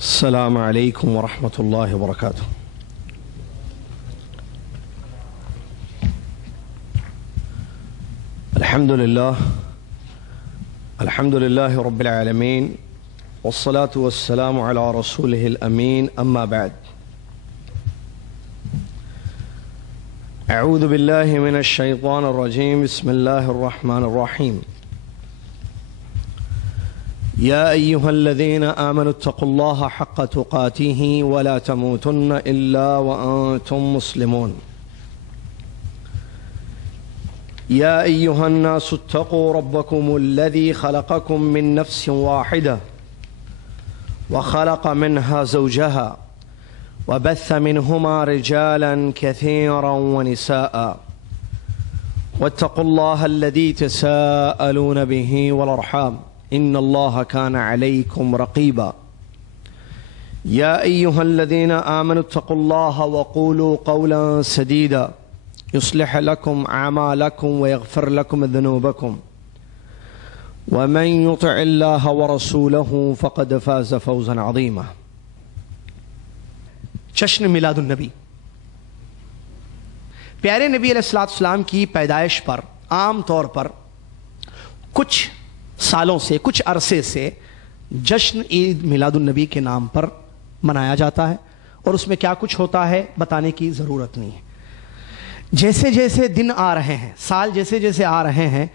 السلام عليكم ورحمة الله وبركاته. الحمد لله رب العالمين، والصلاة والسلام على رسوله الأمين، أما بعد. أعوذ بالله من الشيطان الرجيم، بسم الله الرحمن الرحيم. يا أيها الذين آمنوا اتقوا الله حق تقاته ولا تموتن إلا وأنتم مسلمون. يا أيها الناس اتقوا ربكم الذي خلقكم من نفس واحدة وخلق منها زوجها وبث منهما رجالا كثيرا ونساء واتقوا الله الذي تساءلون به والأرحام إن الله كان عليكم رقيبا. يا أيها الذين آمنوا اتقوا الله وقولوا قولا سديدا يصلح لكم أعمالكم ويغفر لكم ذنوبكم ومن يطع الله ورسوله فقد فاز فوزا عظيما. جشن میلاد النبی، پیارے نبی علیہ السلام کی پیدائش پر عام طور پر کچھ سالوں سے، کچھ عرصے سے جشن عید میلاد النبی کے نام پر منایا جاتا ہے، اور اس میں کیا کچھ ہوتا ہے بتانے کی ضرورت نہیں ہے. جیسے جیسے دن آ رہے ہیں، سال جیسے جیسے آ رہے ہیں،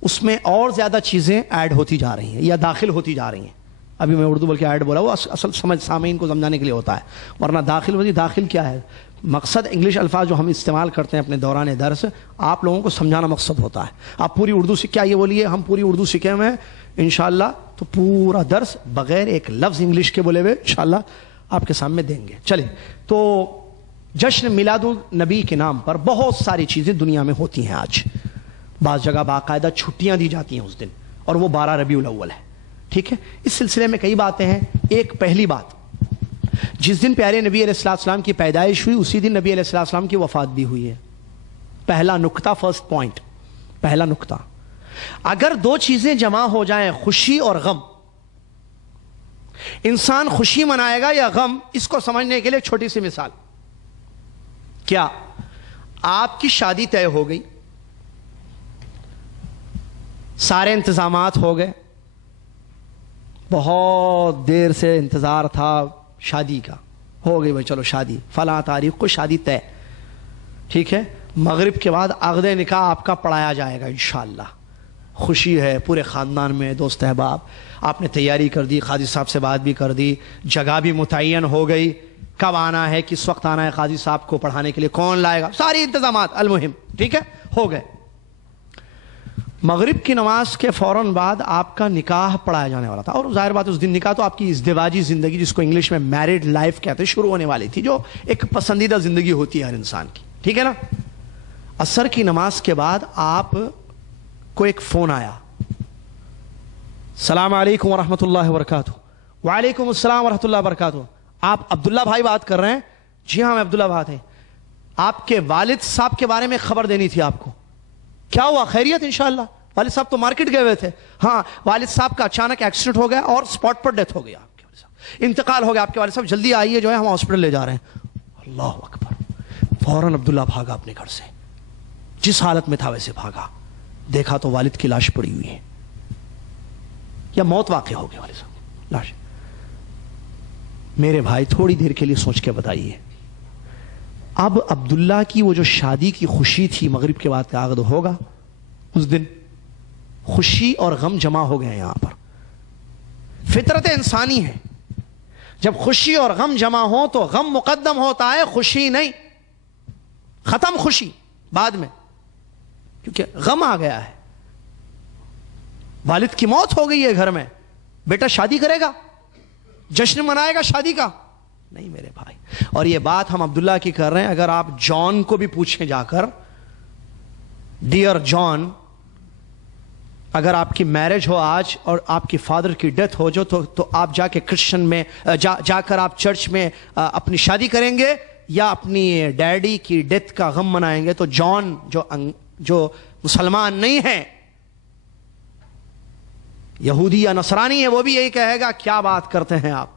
اس میں اور زیادہ چیزیں ایڈ ہوتی جا رہی ہیں یا داخل ہوتی جا رہی ہیں. ابھی میں اردو بلکہ ایڈ بولا، وہ اصل سمجھ سامعین کو سمجھانے کے لیے ہوتا ہے، ورنہ داخل کیا ہے؟ مقصد انگلش الفاظ جو ہم استعمال کرتے ہیں اپنے دوران درس، آپ لوگوں کو سمجھانا مقصد ہوتا ہے. آپ پوری اردو کیا یہ بولیے ہم پوری اردو سیکھے ہوئے ہیں انشاءاللہ، تو پورا درس بغیر ایک لفظ انگلش کے بولے ہوئے انشاءاللہ آپ کے سامنے دیں گے. چلیں، تو جشن میلاد النبی کے نام پر بہت ساری چیزیں دنیا میں ہوتی ہیں. آج بعض جگہ باقاعدہ چھٹیاں دی جاتی ہیں اس دن، اور وہ 12 ربیع الاول ہے. ٹھیک ہے، اس سلسلے میں کئی باتیں ہیں. ایک پہلی بات، جس دن پیارے نبی علیہ السلام کی پیدائش ہوئی اسی دن نبی علیہ السلام کی وفات بھی ہوئی ہے. پہلا نکتہ، فرسٹ پوائنٹ، پہلا نکتہ. اگر دو چیزیں جمع ہو جائیں، خوشی اور غم، انسان خوشی منائے گا یا غم، اس کو سمجھنے کے لیے چھوٹی سی مثال. کیا آپ کی شادی طے ہو گئی، سارے انتظامات ہو گئے، بہت دیر سے انتظار تھا شادی کا، ہو گئی بھائی چلو شادی فلاں تاریخ کو شادی طے، ٹھیک ہے، مغرب کے بعد عقد نکاح آپ کا پڑھایا جائے گا انشاءاللہ. خوشی ہے پورے خاندان میں، دوست احباب، آپ نے تیاری کر دی، قاضی صاحب سے بات بھی کر دی، جگہ بھی متعین ہو گئی، کب آنا ہے، کس وقت آنا ہے قاضی صاحب کو پڑھانے کے لیے، کون لائے گا، ساری انتظامات المہم ٹھیک ہے ہو گئے. مغرب کی نماز کے فوراً بعد آپ کا نکاح پڑھایا جانے والا تھا، اور ظاہر بات اس دن نکاح تو آپ کی ازدواجی زندگی، جس کو انگلش میں میرڈ لائف کہتے ہیں، شروع ہونے والی تھی، جو ایک پسندیدہ زندگی ہوتی ہے ہر انسان کی. ٹھیک ہے نا. عصر کی نماز کے بعد آپ کو ایک فون آیا، السلام علیکم ورحمۃ اللہ وبرکاتہ. وعلیکم السلام ورحمۃ اللہ وبرکاتہ. آپ عبداللہ بھائی بات کر رہے ہیں؟ جی ہاں میں عبداللہ بات ہیں. آپ کے والد صاحب کے بارے میں خبر دینی تھی آپ کو. کیا ہوا، خیریت انشاءاللہ؟ والد صاحب تو مارکیٹ گئے ہوئے تھے. ہاں، والد صاحب کا اچانک ایکسیڈنٹ ہو گیا اور سپاٹ پر ڈیتھ ہو گیا، آپ کے والد صاحب انتقال ہو گیا. آپ کے والد صاحب جلدی آئیے، جو ہے ہم ہاسپٹل لے جا رہے ہیں. اللہ اکبر. فوراً عبداللہ بھاگا اپنے گھر سے، جس حالت میں تھا ویسے بھاگا. دیکھا تو والد کی لاش پڑی ہوئی ہے، یا موت واقع ہو گیا والد صاحب لاش. میرے بھائی تھوڑی دیر کے لیے سوچ کے بتائیے، اب عبداللہ کی وہ جو شادی کی خوشی تھی مغرب کے بعد کا عقد ہوگا، اس دن خوشی اور غم جمع ہو گئے. یہاں پر فطرت انسانی ہے، جب خوشی اور غم جمع ہو تو غم مقدم ہوتا ہے، خوشی نہیں. ختم خوشی بعد میں، کیونکہ غم آ گیا ہے. والد کی موت ہو گئی ہے گھر میں، بیٹا شادی کرے گا، جشن منائے گا شادی کا؟ نہیں میرے بھائی. اور یہ بات ہم عبداللہ کی کر رہے ہیں. اگر آپ جان کو بھی پوچھیں جا کر، ڈیئر جان، اگر آپ کی میرج ہو آج اور آپ کی فادر کی ڈیتھ ہو جو تو آپ جا کے کرسچن میں جا کر آپ چرچ میں اپنی شادی کریں گے یا اپنی ڈیڈی کی ڈیتھ کا غم منائیں گے؟ تو جان جو مسلمان نہیں ہے، یہودی یا نصرانی ہے، وہ بھی یہی کہے گا کیا بات کرتے ہیں آپ.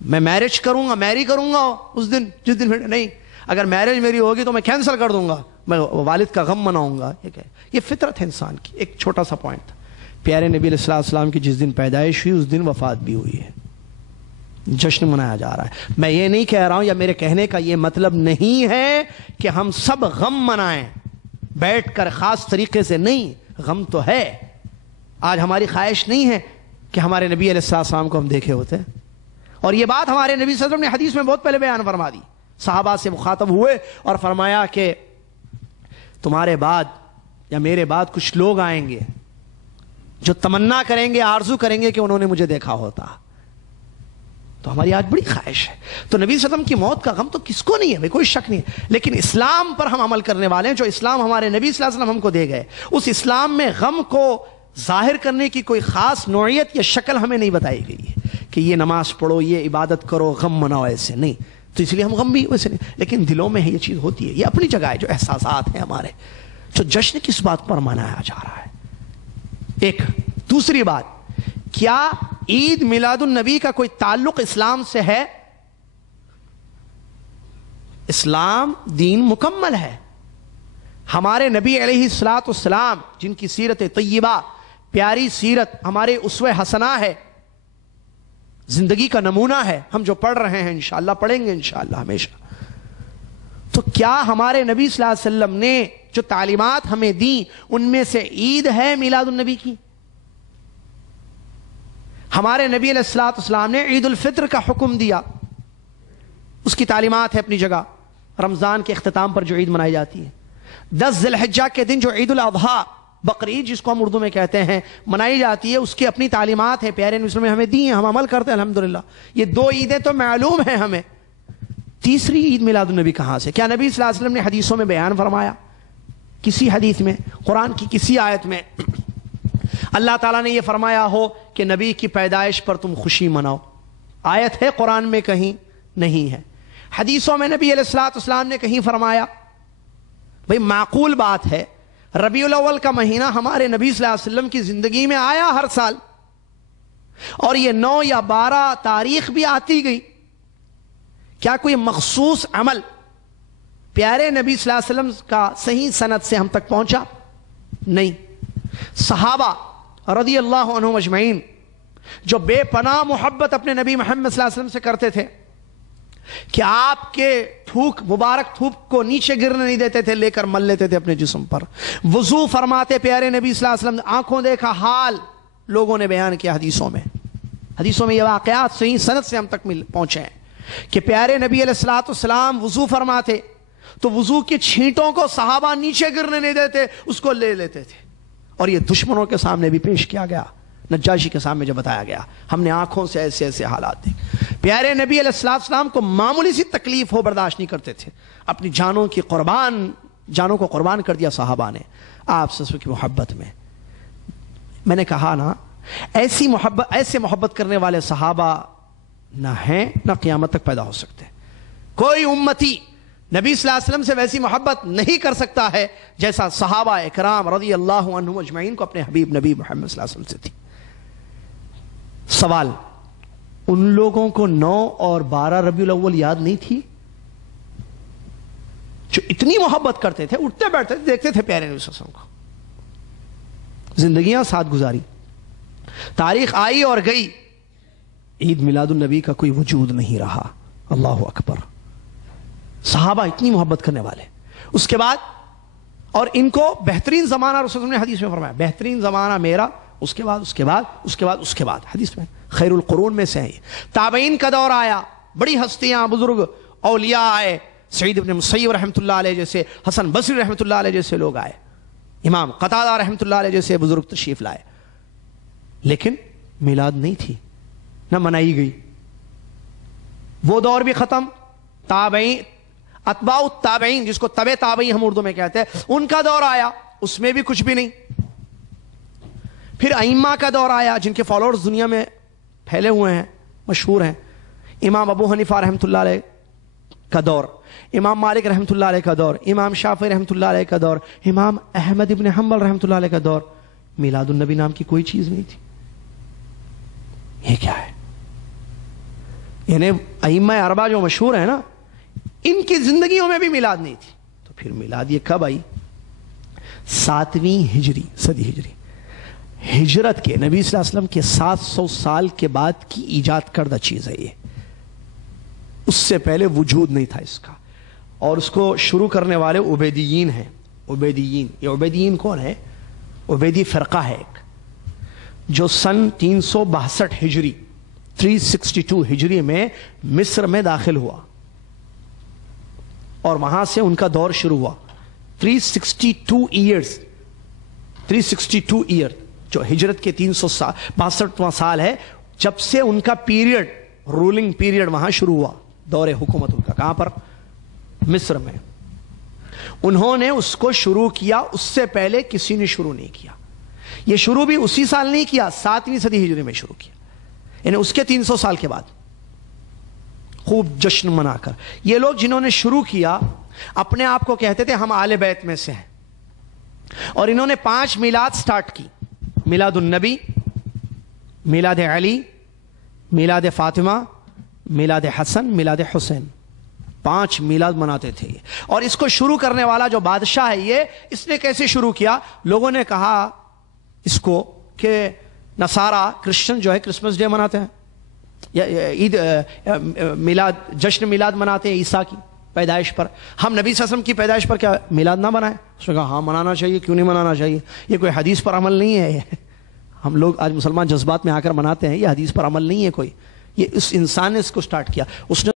میں میرج کروں گا، میری کروں گا اس دن جس دن نہیں، اگر میرج میری ہوگی تو میں کینسل کر دوں گا، میں والد کا غم مناؤں گا. یہ فطرت ہے انسان کی. ایک چھوٹا سا پوائنٹ تھا. پیارے نبی علیہ السلام کی جس دن پیدائش ہوئی اس دن وفات بھی ہوئی ہے. جشن منایا جا رہا ہے. میں یہ نہیں کہہ رہا ہوں، یا میرے کہنے کا یہ مطلب نہیں ہے کہ ہم سب غم منائیں بیٹھ کر خاص طریقے سے. نہیں، غم تو ہے. آج ہماری خواہش نہیں ہے کہ ہمارے نبی علیہ السلام کو ہم دیکھے ہوتے. اور یہ بات ہمارے نبی صلی اللہ علیہ وسلم نے حدیث میں بہت پہلے بیان فرما دی. صحابہ سے مخاطب ہوئے اور فرمایا کہ تمہارے بعد یا میرے بعد کچھ لوگ آئیں گے جو تمنا کریں گے، آرزو کریں گے کہ انہوں نے مجھے دیکھا ہوتا. تو ہماری آج بڑی خواہش ہے. تو نبی صلی اللہ علیہ وسلم کی موت کا غم تو کس کو نہیں ہے بھائی، کوئی شک نہیں ہے. لیکن اسلام پر ہم عمل کرنے والے ہیں. جو اسلام ہمارے نبی صلی اللہ علیہ وسلم ہم کو دے گئے، اس اسلام میں غم کو ظاہر کرنے کی کوئی خاص نوعیت یا شکل ہمیں نہیں بتائی گئی ہے کہ یہ نماز پڑھو، یہ عبادت کرو، غم مناؤ. ایسے نہیں. تو اس لیے ہم غم بھی ویسے نہیں، لیکن دلوں میں یہ چیز ہوتی ہے. یہ اپنی جگہ ہے جو احساسات ہیں ہمارے. جو جشن کس بات پر منایا جا رہا ہے. ایک دوسری بات، کیا عید میلاد النبی کا کوئی تعلق اسلام سے ہے؟ اسلام دین مکمل ہے. ہمارے نبی علیہ الصلوۃ والسلام جن کی سیرت طیبہ، پیاری سیرت، ہمارے اسوہ حسنہ ہے، زندگی کا نمونہ ہے. ہم جو پڑھ رہے ہیں انشاءاللہ پڑھیں گے انشاءاللہ ہمیشہ. تو کیا ہمارے نبی صلی اللہ علیہ وسلم نے جو تعلیمات ہمیں دیں ان میں سے عید ہے میلاد النبی کی؟ ہمارے نبی علیہ الصلوۃ والسلام نے عید الفطر کا حکم دیا، اس کی تعلیمات ہے اپنی جگہ. رمضان کے اختتام پر جو عید منائی جاتی ہے، 10 ذی الحجہ کے دن جو عید الاضحیٰ، بقرعید جس کو ہم اردو میں کہتے ہیں، منائی جاتی ہے، اس کی اپنی تعلیمات ہیں. پیارے نبی نے ہمیں دی ہیں، ہم عمل کرتے ہیں الحمدللہ. یہ 2 عیدیں تو معلوم ہیں ہمیں. تیسری عید میلاد النبی کہاں سے؟ کیا نبی صلی اللہ علیہ وسلم نے حدیثوں میں بیان فرمایا؟ کسی حدیث میں، قرآن کی کسی آیت میں اللہ تعالیٰ نے یہ فرمایا ہو کہ نبی کی پیدائش پر تم خوشی مناؤ؟ آیت ہے قرآن میں؟ کہیں نہیں ہے. حدیثوں میں نبی علیہ الصلوۃ والسلام نے کہیں فرمایا؟ بھئی معقول بات ہے، ربیع الاول کا مہینہ ہمارے نبی صلی اللہ علیہ وسلم کی زندگی میں آیا ہر سال، اور یہ 9 یا 12 تاریخ بھی آتی گئی. کیا کوئی مخصوص عمل پیارے نبی صلی اللہ علیہ وسلم کا صحیح سند سے ہم تک پہنچا؟ نہیں. صحابہ رضی اللہ عنہم اجمعین جو بے پناہ محبت اپنے نبی محمد صلی اللہ علیہ وسلم سے کرتے تھے کہ آپ کے تھوک، مبارک تھوک کو نیچے گرنے نہیں دیتے تھے، لے کر مل لیتے تھے اپنے جسم پر. وضو فرماتے پیارے نبی صلی اللہ علیہ وسلم، آنکھوں دیکھا حال لوگوں نے بیان کیا حدیثوں میں. حدیثوں میں یہ واقعات صحیح سند سے ہم تک پہنچے ہیں کہ پیارے نبی علیہ الصلوۃ والسلام وضو فرماتے تو وضو کی چھینٹوں کو صحابہ نیچے گرنے نہیں دیتے، اس کو لے لیتے تھے. اور یہ دشمنوں کے سامنے بھی پیش کیا گیا، نجاشی کے سامنے جب بتایا گیا، ہم نے آنکھوں سے ایسے ایسے حالات دیکھے. پیارے نبی علیہ السلام کو معمولی سی تکلیف ہو برداشت نہیں کرتے تھے. اپنی جانوں کو قربان کر دیا صحابہ نے آپ سے کی محبت میں. میں نے کہا نا، ایسے محبت کرنے والے صحابہ نہ ہیں نہ قیامت تک پیدا ہو سکتے. کوئی امتی نبی صلی اللہ علیہ وسلم سے ویسی محبت نہیں کر سکتا ہے جیسا صحابہ اکرام رضی اللہ عنہم اجمعین کو اپنے حبیب نبی محمد صلی اللہ علیہ وسلم سے تھی. سوال، ان لوگوں کو 9 اور 12 ربیع الاول یاد نہیں تھی جو اتنی محبت کرتے تھے، اٹھتے بیٹھتے تھے، دیکھتے تھے پیارے نبی صلی اللہ علیہ وسلم کو، زندگیاں ساتھ گزاری، تاریخ آئی اور گئی، عید میلاد النبی کا کوئی وجود نہیں رہا. اللہ اکبر. صحابہ اتنی محبت کرنے والے. اس کے بعد، اور ان کو بہترین زمانہ رسول اللہ نے حدیث میں فرمایا، بہترین زمانہ میرا، اس کے بعد اس کے بعد اس کے بعد اس کے بعد، حدیث میں خیر القرون میں سے ہیں. تابعین کا دور آیا، بڑی ہستیاں، بزرگ اولیاء آئے، سعید بن مسیب رحمۃ اللہ علیہ جیسے، حسن بصری رحمۃ اللہ علیہ جیسے لوگ آئے، امام قتادہ رحمۃ اللہ علیہ جیسے بزرگ تشریف لائے. لیکن میلاد نہیں تھی، نہ منائی گئی. وہ دور بھی ختم. تابعین، اتباع التابعین جس کو تبع تابعین ہم اردو میں کہتے ہیں، ان کا دور آیا، اس میں بھی کچھ بھی نہیں. پھر ائمہ کا دور آیا جن کے فالوورز دنیا میں پھیلے ہوئے ہیں، مشہور ہیں. امام ابو حنیفہ رحمۃ اللہ علیہ کا دور، امام مالک رحمۃ اللہ علیہ کا دور، امام شافعی رحمۃ اللہ علیہ کا دور، امام احمد ابن حنبل رحمۃ اللہ علیہ کا دور. میلاد النبی نام کی کوئی چیز نہیں تھی. یہ کیا ہے؟ یعنی ائمہ اربعہ جو مشہور ہیں نا، ان کی زندگیوں میں بھی میلاد نہیں تھی. تو پھر میلاد یہ کب آئی؟ 7ویں ہجری صدی ہجری، ہجرت کے نبی صلی اللہ علیہ وسلم کے 700 سال کے بعد کی ایجاد کردہ چیز ہے یہ. اس سے پہلے وجود نہیں تھا اس کا. اور اس کو شروع کرنے والے عبیدیین ہیں. عبیدیین، یہ عبیدیین کون ہے؟ عبیدی فرقہ ہے ایک، جو سن 362 ہجری 362 ہجری میں مصر میں داخل ہوا اور وہاں سے ان کا دور شروع ہوا. 362 ایئر جو ہجرت کے 362واں سال ہے، جب سے ان کا پیریڈ، رولنگ پیریڈ وہاں شروع ہوا، دور حکومت ان کا. کہاں پر؟ مصر میں. انہوں نے اس کو شروع کیا، اس سے پہلے کسی نے شروع نہیں کیا. یہ شروع بھی اسی سال نہیں کیا، 7ویں صدی ہجری میں شروع کیا، یعنی اس کے 300 سال کے بعد، خوب جشن منا کر. یہ لوگ جنہوں نے شروع کیا اپنے آپ کو کہتے تھے ہم آل بیت میں سے ہیں، اور انہوں نے 5 میلاد سٹارٹ کی: میلاد النبی، میلاد علی، میلاد فاطمہ، میلاد حسن، میلاد حسین. 5 میلاد مناتے تھے. اور اس کو شروع کرنے والا جو بادشاہ ہے، اس نے کیسے شروع کیا؟ لوگوں نے کہا اس کو کہ نصارہ کرسچن جو ہے کرسمس ڈے مناتے ہیں، یا عید میلاد، جشن میلاد مناتے ہیں عیسیٰ کی پیدائش پر. ہم نبی صلی اللہ علیہ وسلم کی پیدائش پر کیا میلاد نہ منائیں؟ اس نے کہا ہاں منانا چاہیے، کیوں نہیں منانا چاہیے؟ یہ کوئی حدیث پر عمل نہیں ہے. ہم لوگ آج مسلمان جذبات میں آ کر مناتے ہیں، یہ حدیث پر عمل نہیں ہے کوئی. یہ اس انسان نے اس کو سٹارٹ کیا. اس نے